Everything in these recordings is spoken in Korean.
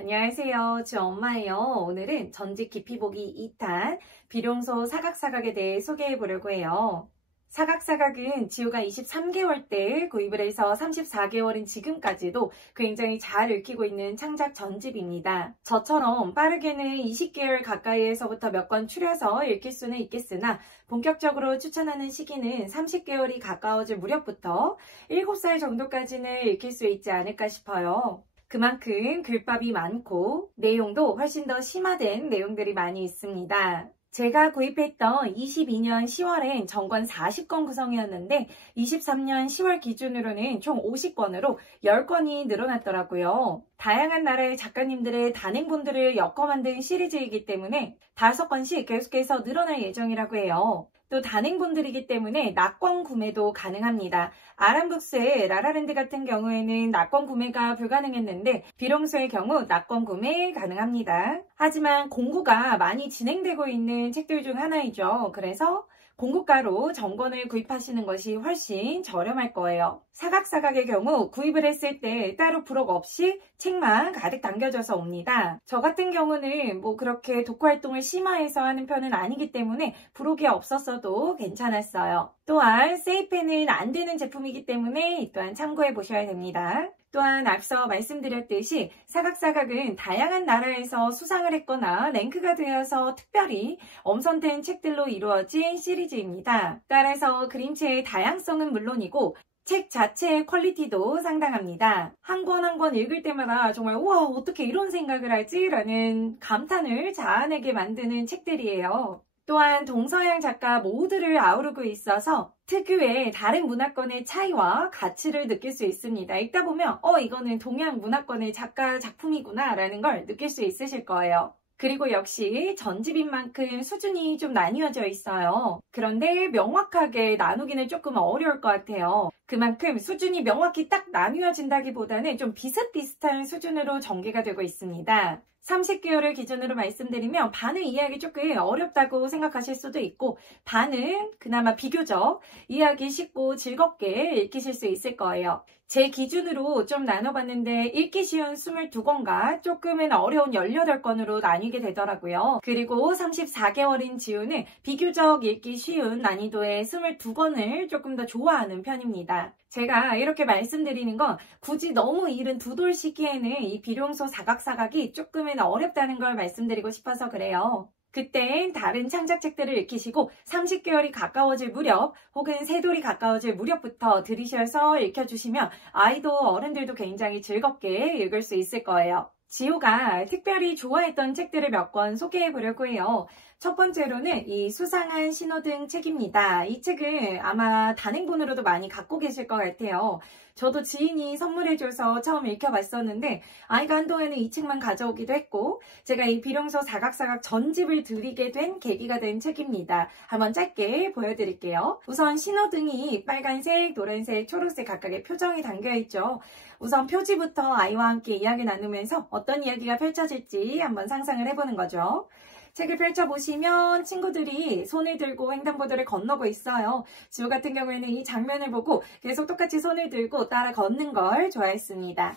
안녕하세요. 주 엄마예요. 오늘은 전직 깊이 보기 2탄 비룡소 사각사각에 대해 소개해 보려고 해요. 사각사각은 지우가 23개월 때 구입을 해서 34개월인 지금까지도 굉장히 잘 읽히고 있는 창작 전집입니다. 저처럼 빠르게는 20개월 가까이에서부터 몇 권 추려서 읽힐 수는 있겠으나 본격적으로 추천하는 시기는 30개월이 가까워질 무렵부터 7살 정도까지는 읽힐 수 있지 않을까 싶어요. 그만큼 글밥이 많고 내용도 훨씬 더 심화된 내용들이 많이 있습니다. 제가 구입했던 22년 10월엔 전권 40권 구성이었는데 23년 10월 기준으로는 총 50권으로 10권이 늘어났더라고요. 다양한 나라의 작가님들의 단행본들을 엮어 만든 시리즈이기 때문에 5권씩 계속해서 늘어날 예정이라고 해요. 또 단행본들이기 때문에 낙권 구매도 가능합니다. 아람북스의 라라랜드 같은 경우에는 낙권 구매가 불가능했는데 비룡소의 경우 낙권 구매 가능합니다. 하지만 공구가 많이 진행되고 있는 책들 중 하나이죠. 그래서 공구가로 정권을 구입하시는 것이 훨씬 저렴할 거예요. 사각사각의 경우 구입을 했을 때 따로 부록 없이 책만 가득 담겨져서 옵니다. 저 같은 경우는 그렇게 독후 활동을 심화해서 하는 편은 아니기 때문에 부록이 없었어도 괜찮았어요. 또한 세입에는 안 되는 제품이기 때문에 이 또한 참고해 보셔야 됩니다. 또한 앞서 말씀드렸듯이 사각사각은 다양한 나라에서 수상을 했거나 랭크가 되어서 특별히 엄선된 책들로 이루어진 시리즈입니다. 따라서 그림체의 다양성은 물론이고 책 자체의 퀄리티도 상당합니다. 한 권 한 권 읽을 때마다 정말 우와 어떻게 이런 생각을 하지? 라는 감탄을 자아내게 만드는 책들이에요. 또한 동서양 작가 모두를 아우르고 있어서 특유의 다른 문화권의 차이와 가치를 느낄 수 있습니다. 읽다 보면 이거는 동양 문화권의 작가 작품이구나 라는 걸 느낄 수 있으실 거예요. 그리고 역시 전집인 만큼 수준이 좀 나뉘어져 있어요. 그런데 명확하게 나누기는 조금 어려울 것 같아요. 그만큼 수준이 명확히 딱 나뉘어진다기보다는 좀 비슷비슷한 수준으로 전개가 되고 있습니다. 30개월을 기준으로 말씀드리면 반은 이해하기 조금 어렵다고 생각하실 수도 있고 반은 그나마 비교적 이해하기 쉽고 즐겁게 읽히실 수 있을 거예요. 제 기준으로 좀 나눠봤는데 읽기 쉬운 22권과 조금은 어려운 18권으로 나뉘게 되더라고요. 그리고 34개월인 지우는 비교적 읽기 쉬운 난이도의 22권을 조금 더 좋아하는 편입니다. 제가 이렇게 말씀드리는 건 굳이 너무 이른 두 돌 시기에는 이 비룡소 사각사각이 조금은 어렵다는 걸 말씀드리고 싶어서 그래요. 그땐 다른 창작책들을 읽히시고 30개월이 가까워질 무렵 혹은 세 돌이 가까워질 무렵부터 들이셔서 읽혀주시면 아이도 어른들도 굉장히 즐겁게 읽을 수 있을 거예요. 지우가 특별히 좋아했던 책들을 몇 권 소개해 보려고 해요. 첫 번째로는 이 수상한 신호등 책입니다. 이 책은 아마 단행본으로도 많이 갖고 계실 것 같아요. 저도 지인이 선물해줘서 처음 읽혀봤었는데 아이가 한동안은 이 책만 가져오기도 했고 제가 이 비룡소 사각사각 전집을 드리게 된 계기가 된 책입니다. 한번 짧게 보여드릴게요. 우선 신호등이 빨간색, 노란색, 초록색 각각의 표정이 담겨있죠. 우선 표지부터 아이와 함께 이야기 나누면서 어떤 이야기가 펼쳐질지 한번 상상을 해보는 거죠. 책을 펼쳐보시면 친구들이 손을 들고 횡단보도를 건너고 있어요. 지우 같은 경우에는 이 장면을 보고 계속 똑같이 손을 들고 따라 걷는 걸 좋아했습니다.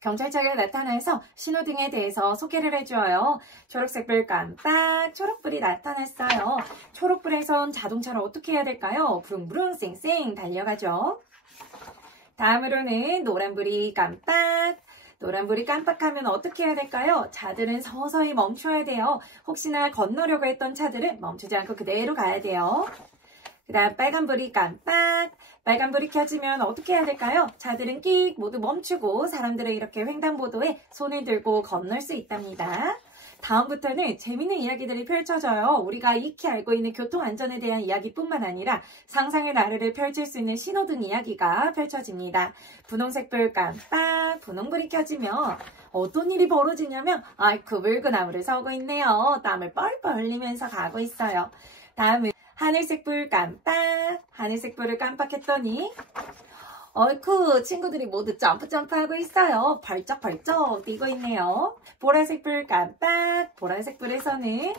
경찰차가 나타나서 신호등에 대해서 소개를 해줘요. 초록색불 깜빡 초록불이 나타났어요. 초록불에선 자동차를 어떻게 해야 될까요? 부릉부릉 쌩쌩 달려가죠. 다음으로는 노란불이 깜빡 노란불이 깜빡하면 어떻게 해야 될까요? 차들은 서서히 멈춰야 돼요. 혹시나 건너려고 했던 차들은 멈추지 않고 그대로 가야 돼요. 그 다음 빨간불이 깜빡 빨간불이 켜지면 어떻게 해야 될까요? 차들은 끽 모두 멈추고 사람들은 이렇게 횡단보도에 손을 들고 건널 수 있답니다. 다음부터는 재밌는 이야기들이 펼쳐져요. 우리가 익히 알고 있는 교통안전에 대한 이야기뿐만 아니라 상상의 나래를 펼칠 수 있는 신호등 이야기가 펼쳐집니다. 분홍색불 깜빡 분홍불이 켜지면 어떤 일이 벌어지냐면 아이쿠 붉은 나무를 서고 있네요. 땀을 뻘뻘 흘리면서 가고 있어요. 다음은 하늘색불 깜빡 하늘색불을 깜빡했더니 어이쿠 친구들이 모두 점프하고 있어요. 벌쩍벌쩍 뛰고 있네요. 보라색 불 깜빡 보라색 불에서는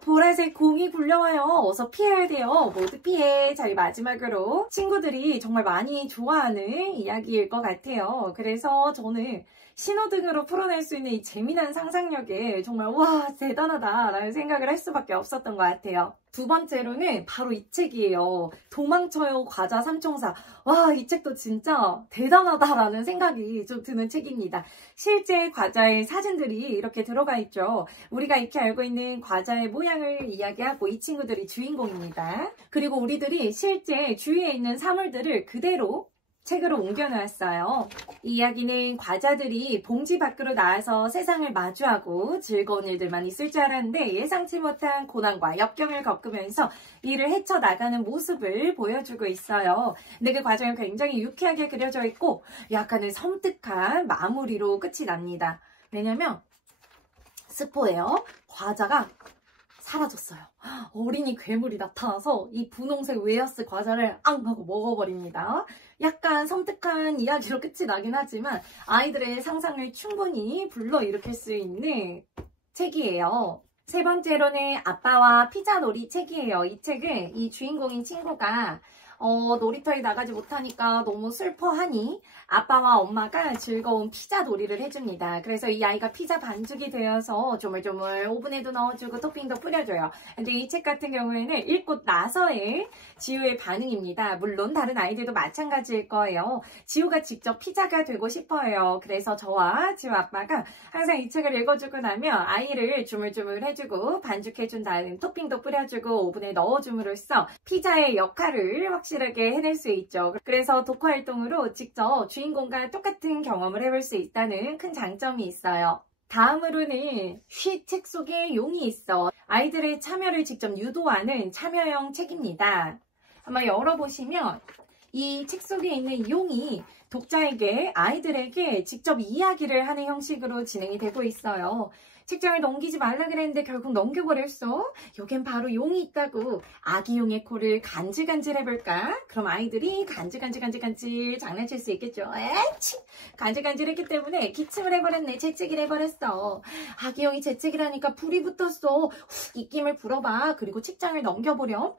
보라색 공이 굴려와요. 어서 피해야 돼요. 모두 피해. 자, 마지막으로 친구들이 정말 많이 좋아하는 이야기일 것 같아요. 그래서 저는 신호등으로 풀어낼 수 있는 이 재미난 상상력에 정말 와 대단하다 라는 생각을 할 수밖에 없었던 것 같아요. 두 번째로는 바로 이 책이에요. 도망쳐요 과자 삼총사. 와, 이 책도 진짜 대단하다라는 생각이 좀 드는 책입니다. 실제 과자의 사진들이 이렇게 들어가 있죠. 우리가 익히 알고 있는 과자의 모양을 이야기하고 이 친구들이 주인공입니다. 그리고 우리들이 실제 주위에 있는 사물들을 그대로 책으로 옮겨놓았어요. 이 이야기는 과자들이 봉지 밖으로 나와서 세상을 마주하고 즐거운 일들만 있을 줄 알았는데 예상치 못한 고난과 역경을 겪으면서 이를 헤쳐나가는 모습을 보여주고 있어요. 근데 그 과정이 굉장히 유쾌하게 그려져 있고 약간의 섬뜩한 마무리로 끝이 납니다. 왜냐면 스포예요. 과자가 사라졌어요. 어린이 괴물이 나타나서 이 분홍색 웨어스 과자를 앙 하고 먹어버립니다. 약간 섬뜩한 이야기로 끝이 나긴 하지만 아이들의 상상을 충분히 불러일으킬 수 있는 책이에요. 세 번째로는 아빠와 피자 놀이 책이에요. 이 책은 이 주인공인 친구가 놀이터에 나가지 못하니까 너무 슬퍼하니 아빠와 엄마가 즐거운 피자 놀이를 해줍니다. 그래서 이 아이가 피자 반죽이 되어서 조물조물 오븐에도 넣어주고 토핑도 뿌려줘요. 근데 이 책 같은 경우에는 읽고 나서의 지우의 반응입니다. 물론 다른 아이들도 마찬가지일 거예요. 지우가 직접 피자가 되고 싶어요. 그래서 저와 지우 아빠가 항상 이 책을 읽어주고 나면 아이를 주물주물 해주고 반죽해준 다음 토핑도 뿌려주고 오븐에 넣어줌으로써 피자의 역할을 확실하게 해낼 수 있죠. 그래서 독서 활동으로 직접 주인공과 똑같은 경험을 해볼 수 있다는 큰 장점이 있어요. 다음으로는 쉬 책 속에 용이 있어. 아이들의 참여를 직접 유도하는 참여형 책입니다. 한번 열어보시면 이 책 속에 있는 용이 독자에게 아이들에게 직접 이야기를 하는 형식으로 진행이 되고 있어요. 책장을 넘기지 말라 그랬는데 결국 넘겨버렸어. 여긴 바로 용이 있다고. 아기 용의 코를 간질간질 해볼까? 그럼 아이들이 간질 장난칠 수 있겠죠. 에치! 간질간질 했기 때문에 기침을 해버렸네. 재채기를 해버렸어. 아기 용이 재채기를 하니까 불이 붙었어. 입김을 불어봐. 그리고 책장을 넘겨보렴.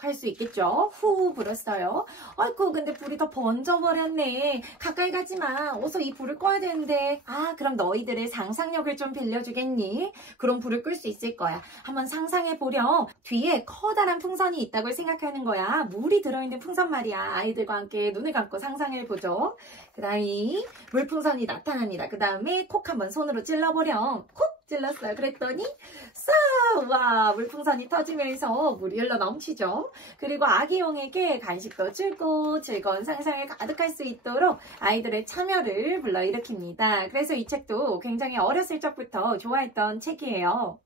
할 수 있겠죠. 후 불었어요. 아이고 근데 불이 더 번져버렸네. 가까이 가지마. 어서 이 불을 꺼야 되는데. 아 그럼 너희들의 상상력을 좀 빌려주겠니? 그럼 불을 끌 수 있을 거야. 한번 상상해보렴. 뒤에 커다란 풍선이 있다고 생각하는 거야. 물이 들어있는 풍선 말이야. 아이들과 함께 눈을 감고 상상해보죠. 그 다음에 물풍선이 나타납니다. 그 다음에 콕 한번 손으로 찔러보렴. 콕 찔렀어요. 그랬더니 싹! 와 물풍선이 터지면서 물이 흘러 넘치죠. 그리고 아기용에게 간식도 주고 즐거운 상상을 가득할 수 있도록 아이들의 참여를 불러일으킵니다. 그래서 이 책도 굉장히 어렸을 적부터 좋아했던 책이에요.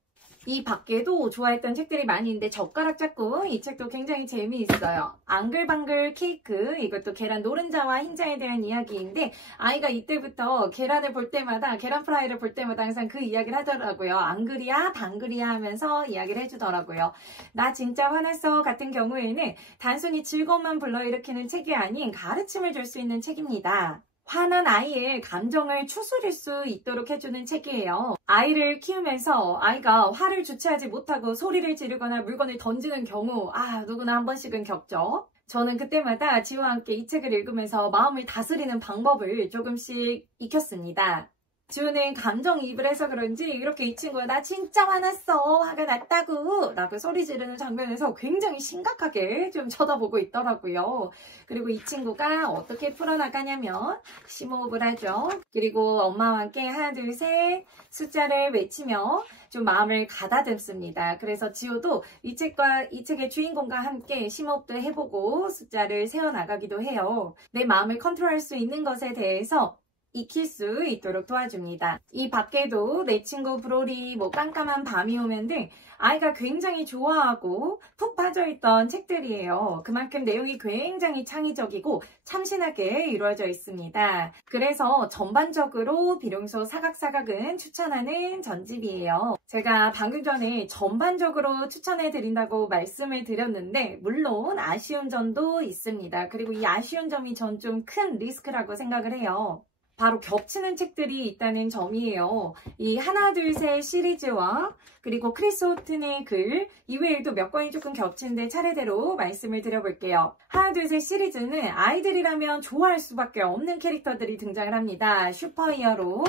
이 밖에도 좋아했던 책들이 많이 있는데 젓가락 잡고 이 책도 굉장히 재미있어요. 앙글방글 케이크, 이것도 계란 노른자와 흰자에 대한 이야기인데 아이가 이때부터 계란을 볼 때마다 계란 프라이를 볼 때마다 항상 그 이야기를 하더라고요. 앙글이야 방글이야 하면서 이야기를 해주더라고요. 나 진짜 화났어 같은 경우에는 단순히 즐거움만 불러일으키는 책이 아닌 가르침을 줄 수 있는 책입니다. 화난 아이의 감정을 추스릴 수 있도록 해주는 책이에요. 아이를 키우면서 아이가 화를 주체하지 못하고 소리를 지르거나 물건을 던지는 경우 누구나 한 번씩은 겪죠. 저는 그때마다 지우와 함께 이 책을 읽으면서 마음을 다스리는 방법을 조금씩 익혔습니다. 지우는 감정이입을 해서 그런지 이렇게 이 친구가 나 진짜 화났어 화가 났다고 라고 소리 지르는 장면에서 굉장히 심각하게 좀 쳐다보고 있더라고요. 그리고 이 친구가 어떻게 풀어나가냐면 심호흡을 하죠. 그리고 엄마와 함께 하나 둘 셋 숫자를 외치며 좀 마음을 가다듬습니다. 그래서 지우도 이 책의 주인공과 함께 심호흡도 해보고 숫자를 세어나가기도 해요. 내 마음을 컨트롤할 수 있는 것에 대해서 익힐 수 있도록 도와줍니다. 이 밖에도 내 친구 브로리, 깜깜한 밤이 오면 등 아이가 굉장히 좋아하고 푹 빠져있던 책들이에요. 그만큼 내용이 굉장히 창의적이고 참신하게 이루어져 있습니다. 그래서 전반적으로 비룡소 사각사각은 추천하는 전집이에요. 제가 방금 전에 전반적으로 추천해드린다고 말씀을 드렸는데 물론 아쉬운 점도 있습니다. 그리고 이 아쉬운 점이 전 좀 큰 리스크라고 생각을 해요. 바로 겹치는 책들이 있다는 점이에요. 이 하나 둘 셋 시리즈와 그리고 크리스 호튼의 글 이외에도 몇 권이 조금 겹치는데 차례대로 말씀을 드려볼게요. 하나 둘 셋 시리즈는 아이들이라면 좋아할 수밖에 없는 캐릭터들이 등장을 합니다. 슈퍼히어로,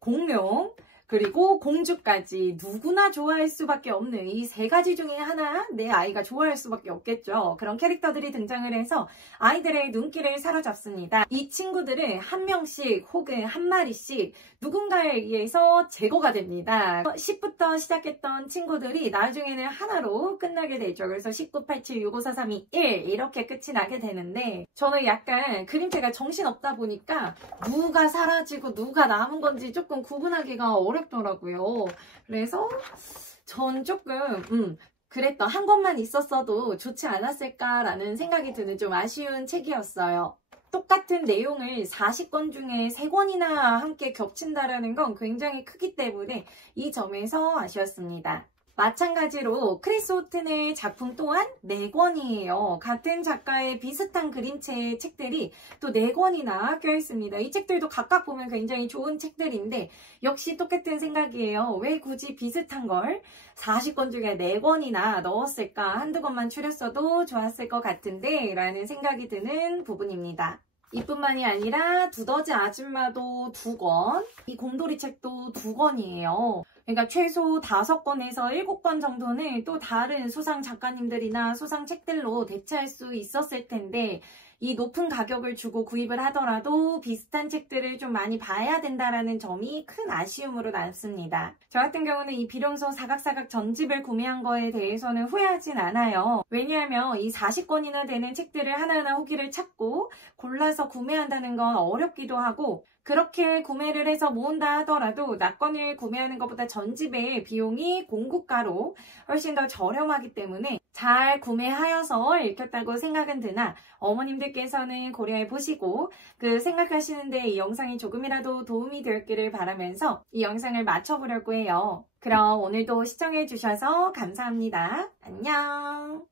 공룡, 그리고 공주까지 누구나 좋아할 수밖에 없는 이 세 가지 중에 하나 내 아이가 좋아할 수밖에 없겠죠. 그런 캐릭터들이 등장을 해서 아이들의 눈길을 사로잡습니다. 이 친구들은 한 명씩 혹은 한 마리씩 누군가에 의해서 제거가 됩니다. 10부터 시작했던 친구들이 나중에는 하나로 끝나게 되죠. 그래서 19, 87, 65, 4, 3, 2, 1 이렇게 끝이 나게 되는데 저는 약간 그림체가 정신없다 보니까 누가 사라지고 누가 남은 건지 조금 구분하기가 어렵더라고요. 그래서 전 조금 그랬던 한 권만 있었어도 좋지 않았을까라는 생각이 드는 좀 아쉬운 책이었어요. 똑같은 내용을 40권 중에 3권이나 함께 겹친다라는 건 굉장히 크기 때문에 이 점에서 아쉬웠습니다. 마찬가지로 크리스 호튼의 작품 또한 4권이에요. 같은 작가의 비슷한 그림체의 책들이 또 4권이나 껴있습니다. 이 책들도 각각 보면 굉장히 좋은 책들인데 역시 똑같은 생각이에요. 왜 굳이 비슷한 걸 40권 중에 4권이나 넣었을까? 한두 권만 추렸어도 좋았을 것 같은데 라는 생각이 드는 부분입니다. 이뿐만이 아니라 두더지 아줌마도 2권, 이 곰돌이 책도 2권이에요. 그러니까 최소 5권에서 7권 정도는 또 다른 수상 작가님들이나 수상 책들로 대체할 수 있었을 텐데 이 높은 가격을 주고 구입을 하더라도 비슷한 책들을 좀 많이 봐야 된다라는 점이 큰 아쉬움으로 남습니다. 저 같은 경우는 이 비룡소 사각사각 전집을 구매한 거에 대해서는 후회하진 않아요. 왜냐하면 이 40권이나 되는 책들을 하나하나 후기를 찾고 골라서 구매한다는 건 어렵기도 하고 그렇게 구매를 해서 모은다 하더라도 낙권을 구매하는 것보다 전집의 비용이 공구가로 훨씬 더 저렴하기 때문에 잘 구매하여서 읽혔다고 생각은 드나 어머님들께서는 고려해 보시고 그 생각하시는데 이 영상이 조금이라도 도움이 되었기를 바라면서 이 영상을 마쳐보려고 해요. 그럼 오늘도 시청해 주셔서 감사합니다. 안녕.